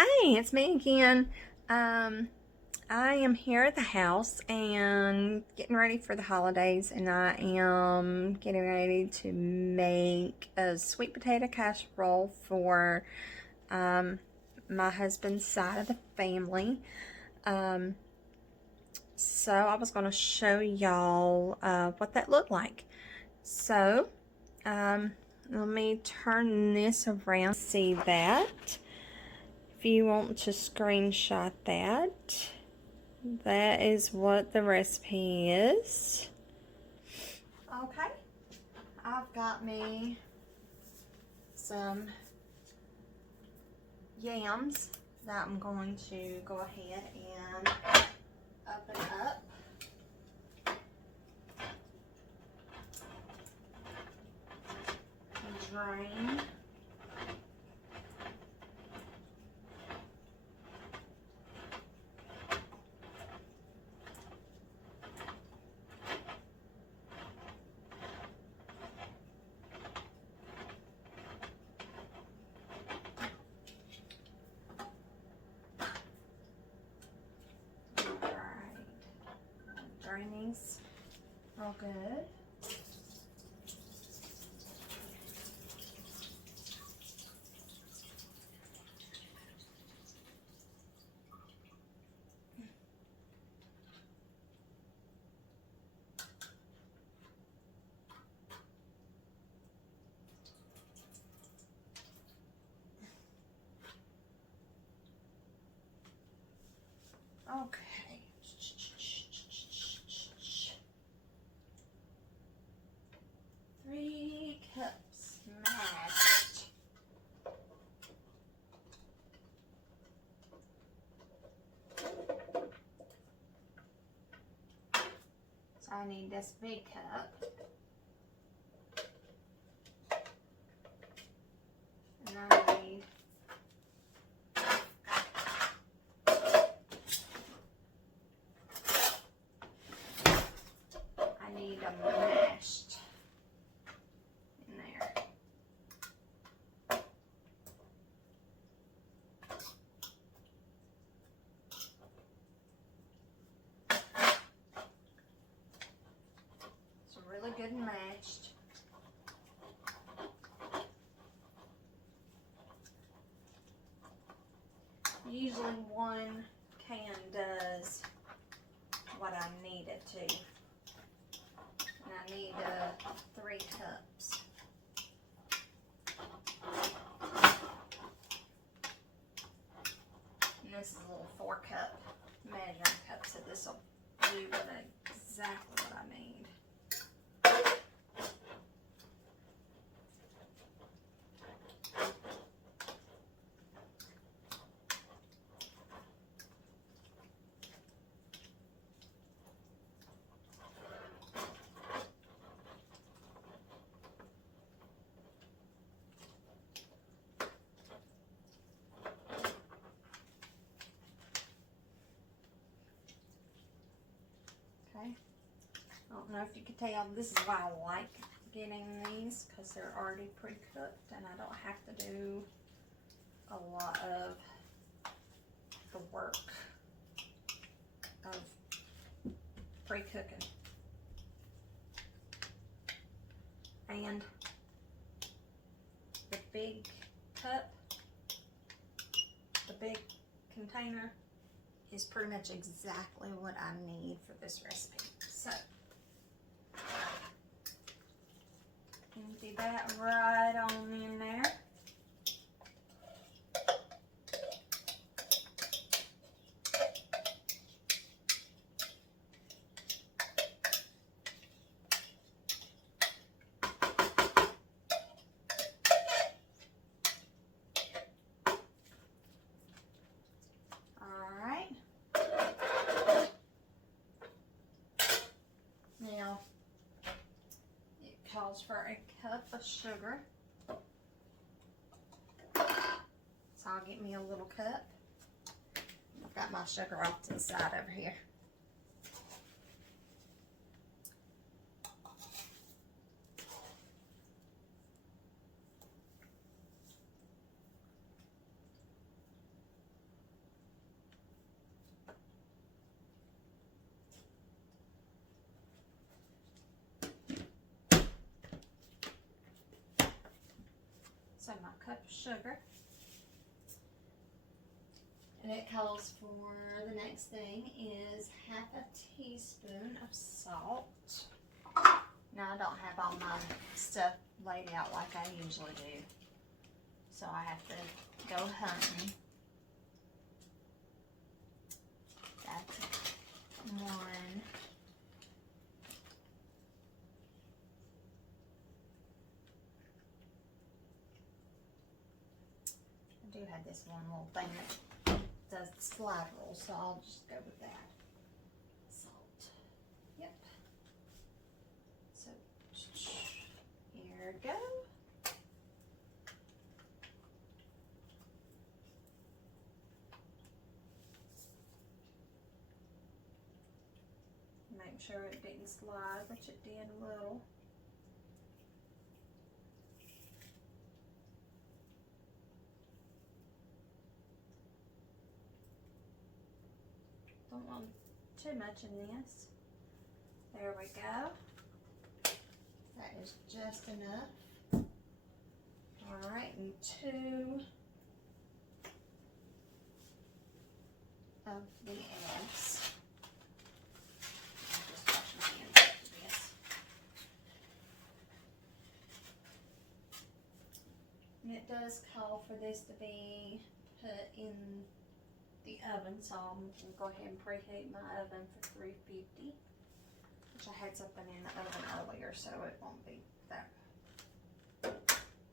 Hi, it's me again. I am here at the house and getting ready for the holidays, and I am getting ready to make a sweet potato casserole for um, my husband's side of the family. Um, so I was going to show y'all what that looked like. So let me turn this around. See that? If you want to screenshot that, that is what the recipe is. Okay, I've got me some yams that I'm going to go ahead and open up. And drain. Drain these real good. Okay. 3 cups mashed. So I need this big cup. And I need a mashed in there. So really good and mashed. Usually 1 can does what I need it to. And I need 3 cups. And this is a little 4-cup measuring cup, so this will do exactly what I need. Okay. I don't know if you could tell, this is why I like getting these, because they're already pre-cooked and I don't have to do a lot of the work of pre-cooking. And the big cup, the big container, is pretty much exactly what I need for this recipe. So, empty that right on in there. Alright. Now, it calls for a cup of sugar. So I'll get me a little cup. I've got my sugar off to the side over here. So my cup of sugar. And it calls for the next thing is half a teaspoon of salt. Now I don't have all my stuff laid out like I usually do. So I have to go hunting. That's one. I do have this one little thing that does the slide rule, so I'll just go with that. Salt. Yep. So here we go. Make sure it didn't slide, which it did a little. Don't want too much in this. There we go. That is just enough. All right, and 2 of the eggs. I'll just wash my hands after this. And it does call for this to be put in the oven, so I'm going to go ahead and preheat my oven for 350, which I had something in the oven earlier, so it won't be that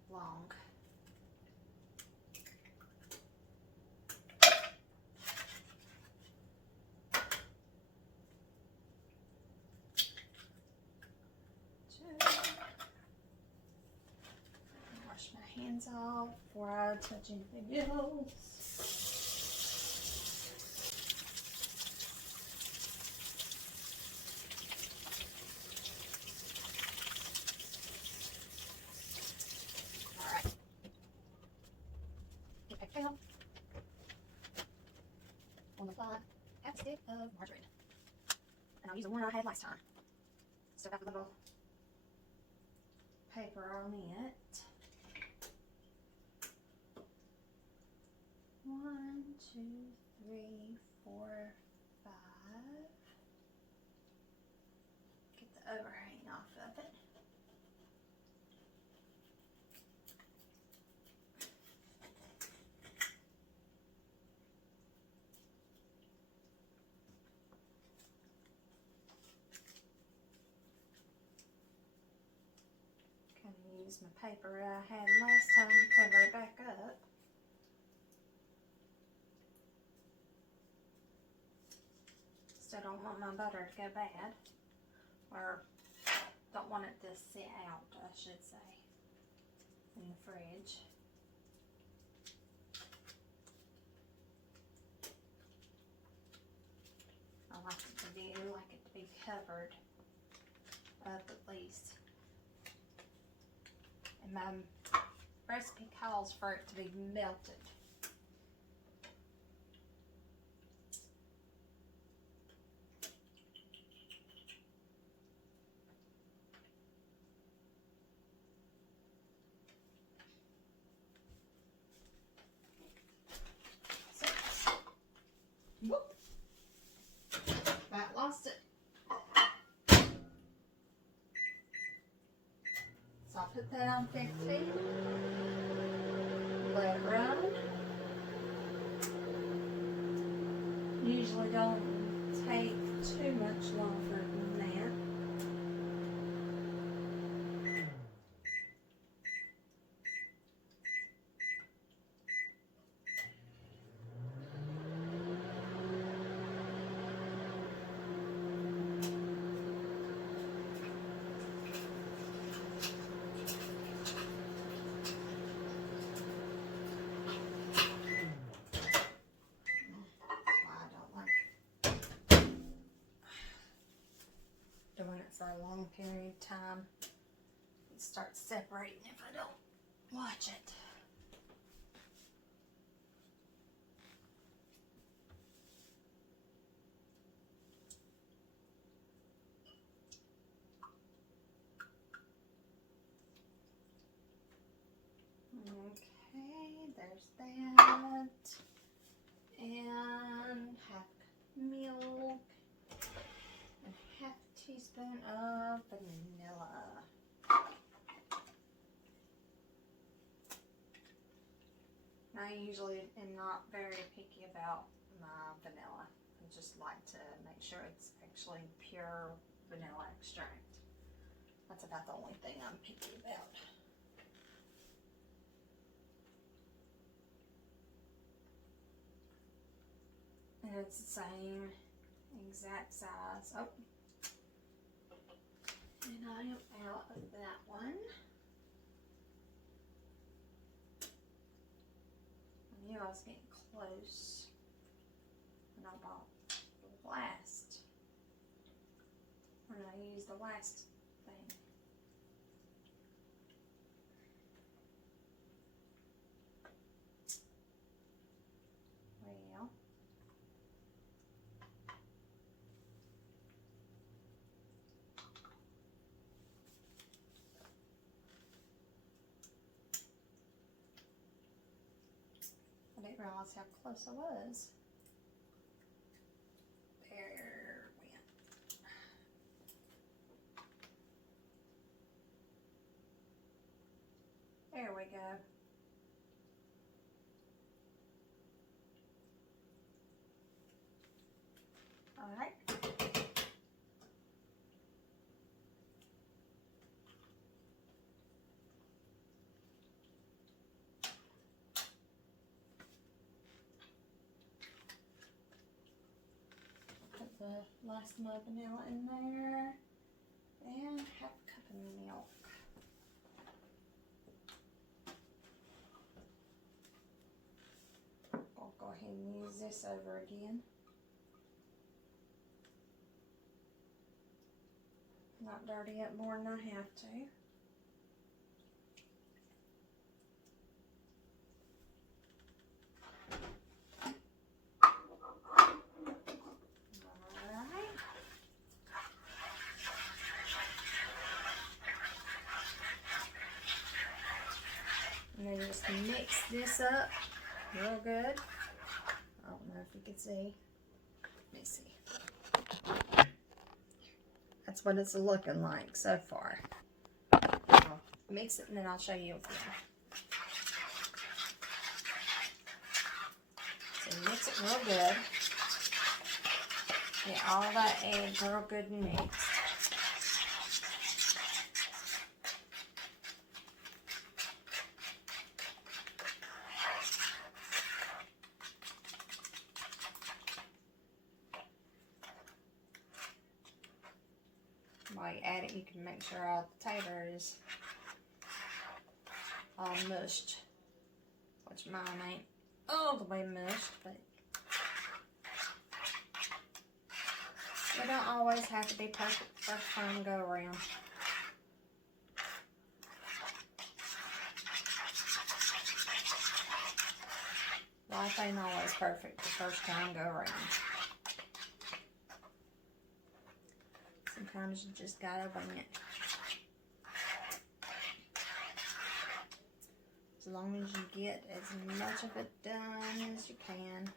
long. Wash my hands off before I touch anything else. On the bottom, half a stick of margarine. And I'll use the one I had last time. Still got the little paper on it. 1, 2, 3, 4, 5. Get the overhang off of it. Use my paper I had last time to cover it back up. Still don't want my butter to go bad, or don't want it to sit out, I should say, in the fridge. I like it to be covered up at least. And my recipe calls for it to be melted. So, whoop, I lost it. So I'll put that on 50. Let it run. Usually don't take too much longer than that. Doing it for a long period of time, it starts separating if I don't watch it. there's that. And half milk. And half teaspoon of vanilla. I usually am not very picky about my vanilla. I just like to make sure it's actually pure vanilla extract. That's about the only thing I'm picky about. And it's the same exact size. Oh. And I am out of that one. I knew I was getting close when I bought the last. When I used the last thing. Well. I didn't realize how close I was. There we went. There we go. All right. Put the last of my vanilla in there and half a cup of milk. I'll go ahead and use this over again. Not dirty up more than I have to. And then just mix this up real good. I don't know if you can see. Let me see. That's what it's looking like so far. I'll mix it and then I'll show you again. So mix it real good. Get all that egg real good and mixed. While you add it, you can make sure all the tater is all mushed, which mine ain't all the way mushed, but they don't always have to be perfect first time go around. Life ain't always perfect the first time go around. Sometimes you just gotta wing it. As long as you get as much of it done as you can.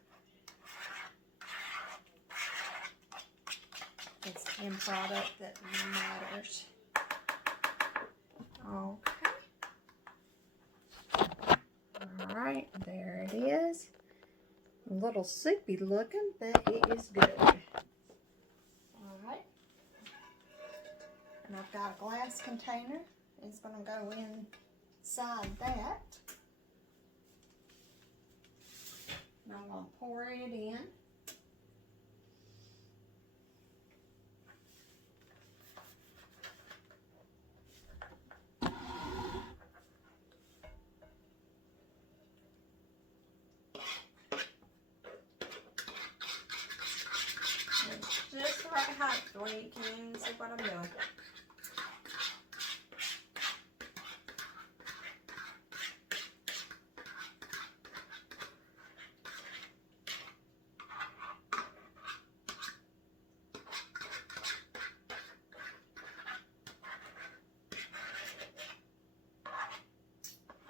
It's the end product that matters. Okay. Alright, there it is. A little soupy looking, but it is good. Alright. And I've got a glass container. It's going to go inside that. And I'm going to pour it in. It's just the right height for where you can see what I'm doing.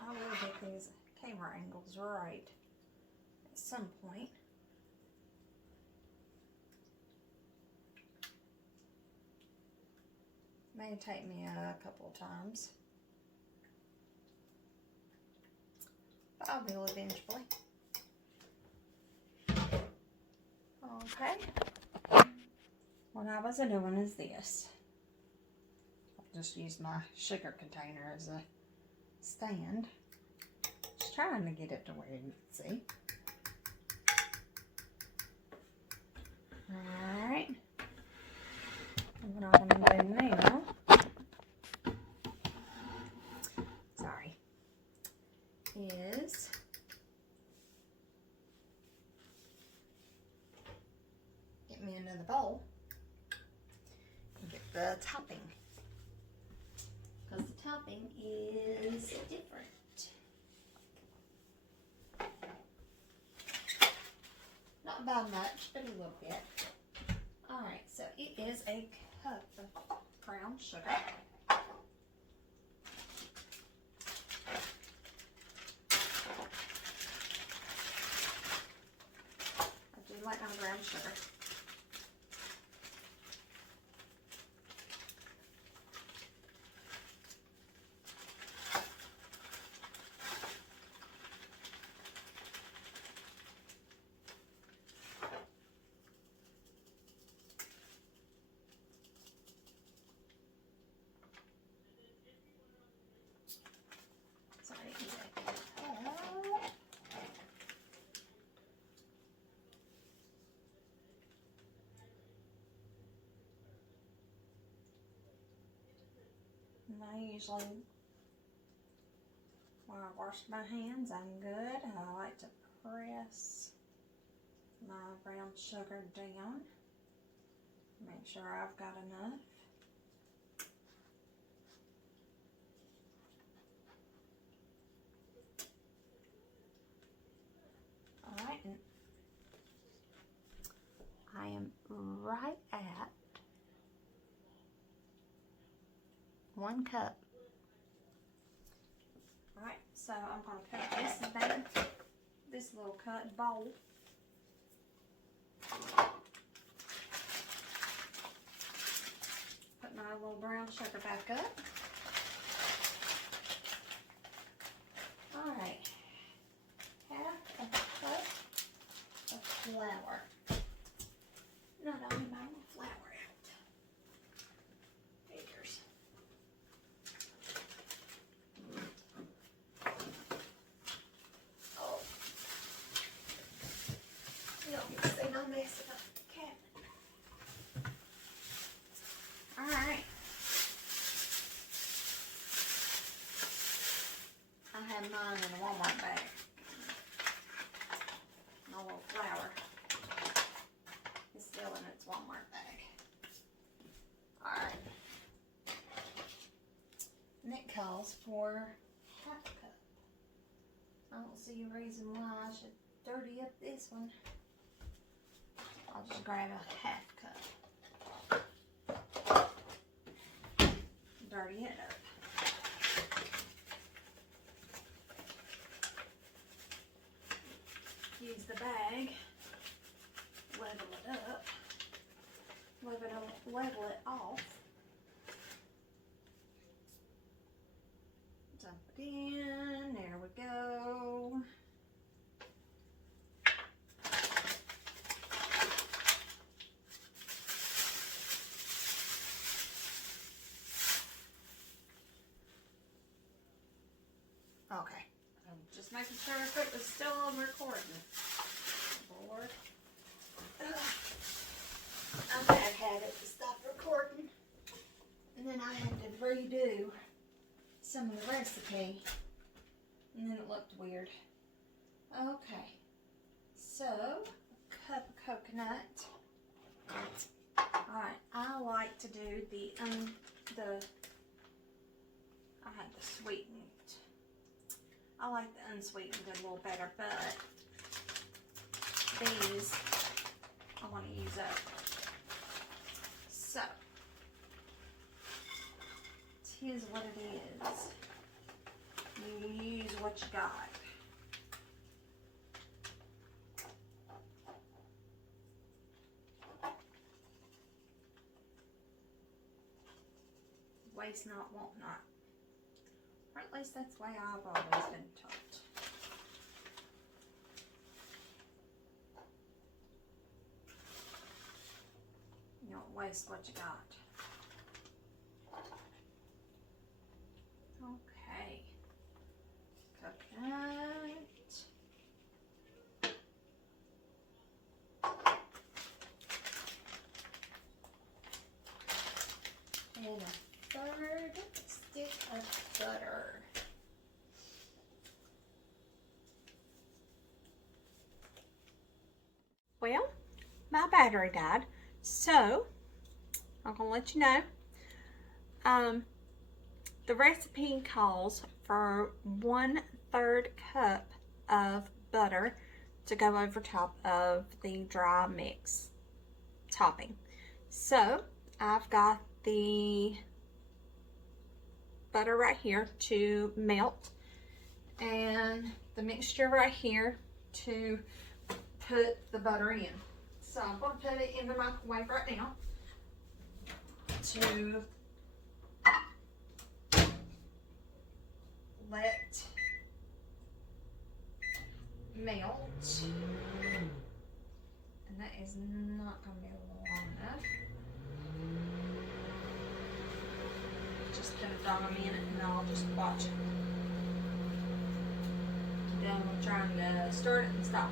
I will get these camera angles right. some point. May take me a couple of times, but I will eventually. Okay. What I was doing is this. I'll just use my sugar container as a stand. Just trying to get it to where you can see. Alright. What I'm going to do now, sorry, is get me another bowl and get the topping, because the topping is different. Not by much, but a little bit. Alright, so it is a cup of brown sugar. I do like my brown sugar. And I usually, when I wash my hands, I'm good. I like to press my brown sugar down. Make sure I've got enough. Alright, and I am right at 1 cup. Alright, so I'm going to put this back, this little cut bowl. Put my little brown sugar back up. Alright, half a cup of flour. Not only my little flour out. Figures. Oh. No, see, no messing up the cabinet. Alright. I have mine in a Walmart bag. My little flour is still in its Walmart bag. Alright. And it calls for half a cup. I don't see a reason why I should dirty up this one. I'll just grab a half cup. Dirty it up. Use the bag, level it up, level it off, dump it in, there we go. Okay, I'm just making sure if it was still on recording. Lord. I had it to stop recording, and then I had to redo some of the recipe, and then it looked weird. Okay, so a cup of coconut. Alright, I like to do the I had the sweetened. I like the unsweetened a little better, but these I want to use up. So, here's what it is. You use what you got. always not want not. Or at least that's the way I've always been taught. You don't waste what you got. Okay. Coconut. And a third stick of butter. Well, my battery died, so I'm gonna let you know. The recipe calls for 1/3 cup of butter to go over top of the dry mix topping. So I've got the butter right here to melt and the mixture right here to put the butter in. So I'm going to put it in the microwave right now to let melt. And that is not going to be long enough. Just put a dime in it and I'll just watch it. Then we're trying to stir it and stop.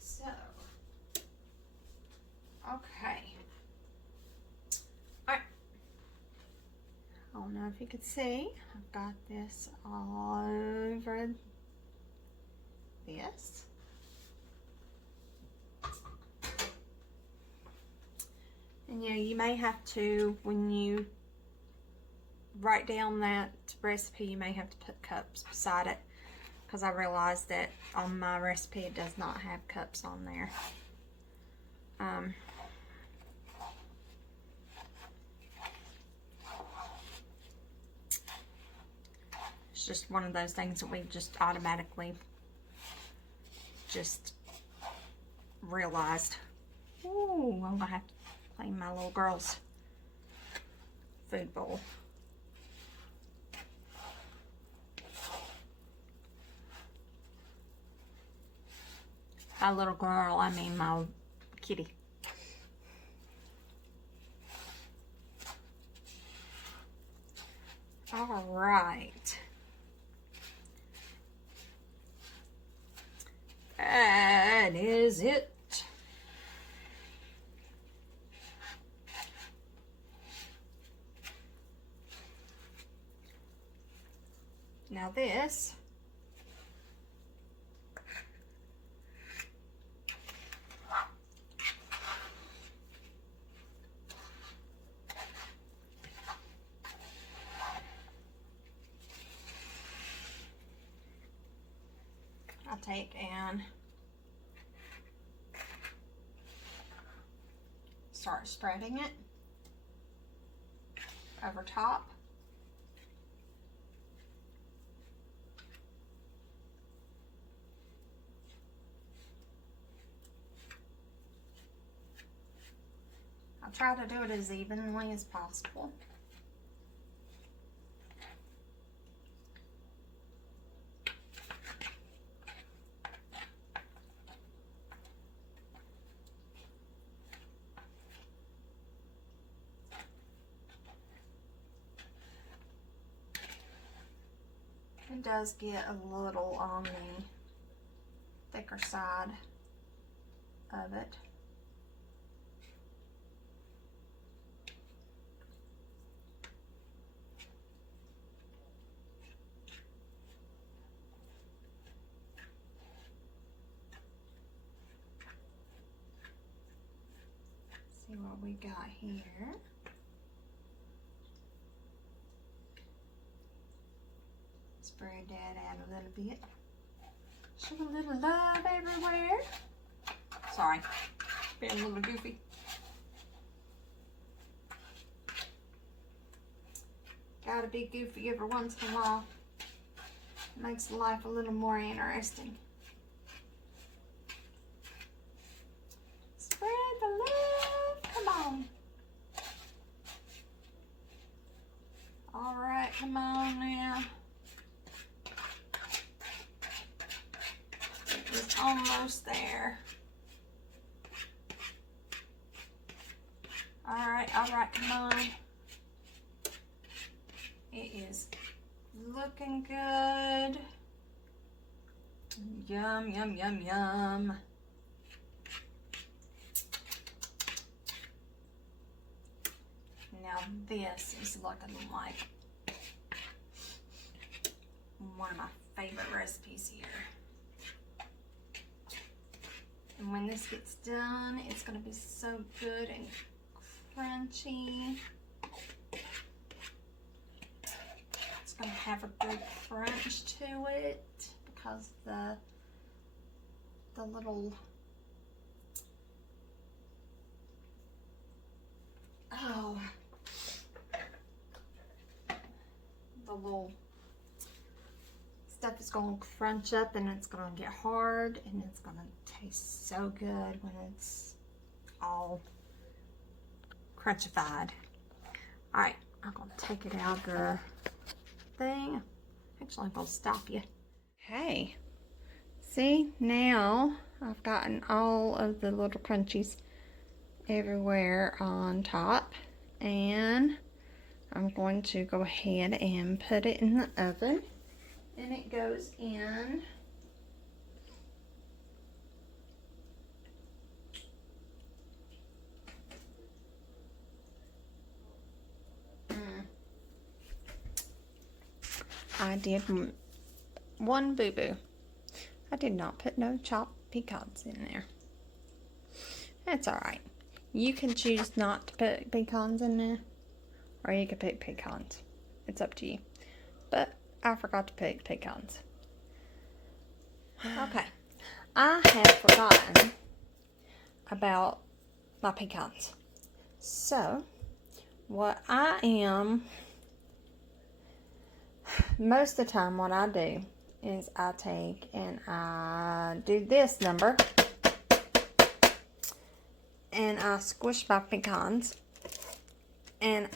So, okay. Alright. I don't know if you can see. I've got this all over this. And you know, you may have to, when you write down that recipe, you may have to put cups beside it. Because I realized that on my recipe it does not have cups on there. It's just one of those things that we just automatically just realized. Ooh, I'm gonna have to clean my little girl's food bowl. My little girl, I mean my kitty. All right. That is it. Now this I'll take and start spreading it over top. I'll try to do it as evenly as possible. It does get a little on the thicker side of it. See what we got here. Spread that out a little bit. Show a little love everywhere. Sorry, being a little goofy. Gotta be goofy every once in a while. Makes life a little more interesting. Spread the love. Come on. All right, come on now. It's almost there. All right, come on. It is looking good. Yum, yum, yum, yum. Now this is looking like one of my favorite recipes here. And when this gets done, it's gonna be so good and crunchy. It's gonna have a good crunch to it because the little the little stuff is gonna crunch up and it's gonna get hard and it's gonna taste so good when it's all crunchified. All right, I'm gonna take it out of the thing. Actually, I'm gonna stop you. Okay, see, now I've gotten all of the little crunchies everywhere on top, and I'm going to go ahead and put it in the oven, and it goes in I did one boo-boo. I did not put no chopped pecans in there. That's alright. You can choose not to put pecans in there, or you can put pecans. It's up to you. But I forgot to put pecans. Okay. I have forgotten about my pecans. So, what I am, most of the time what I do is I take and I do this number and I squish my pecans and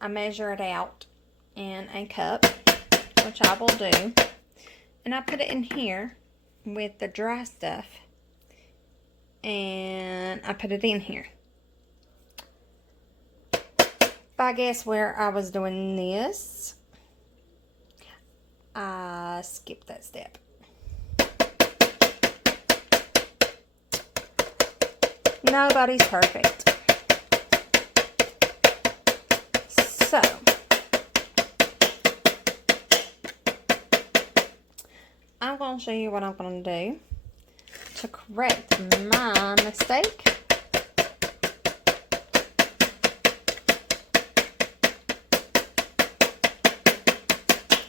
I measure it out in a cup, which I will do, and I put it in here with the dry stuff and I put it in here. But I guess where I was doing this, I skipped that step. Nobody's perfect. So, I'm going to show you what I'm going to do to correct my mistake.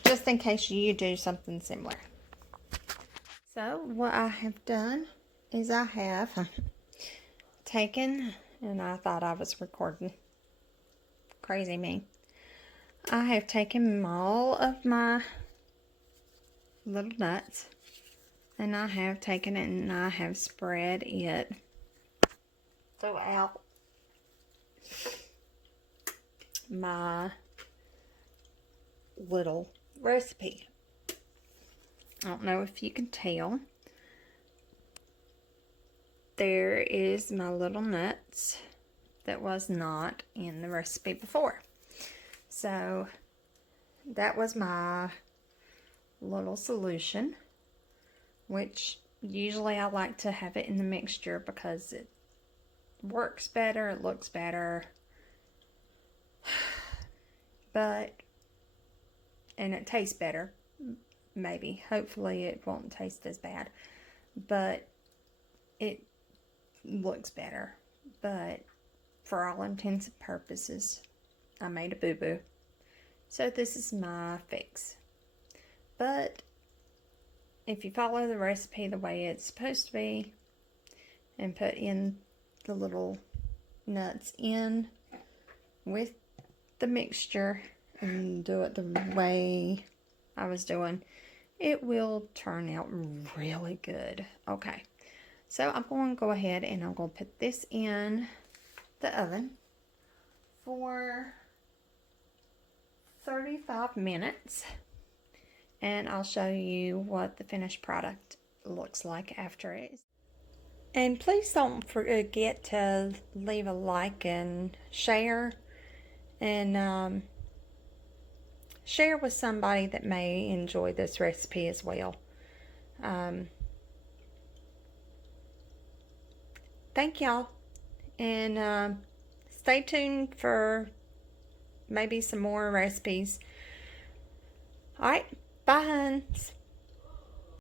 Just in case you do something similar. So what I have done is I have taken, and I thought I was recording. Crazy me. I have taken all of my little nuts and I have taken it and I have spread it throughout my little recipe. I don't know if you can tell. There is my little nuts that was not in the recipe before. So that was my little solution, which usually I like to have it in the mixture because it works better, it looks better, and it tastes better, maybe. Hopefully it won't taste as bad, but it looks better. But for all intents and purposes, I made a boo-boo. So this is my fix. But if you follow the recipe the way it's supposed to be and put in the little nuts in with the mixture and do it the way I was doing, it will turn out really good. Okay, so I'm going to go ahead and I'm going to put this in the oven for 35 minutes, and I'll show you what the finished product looks like after it. And please don't forget to leave a like and share, and share with somebody that may enjoy this recipe as well. Thank y'all, and stay tuned for maybe some more recipes. All right, bye, huns.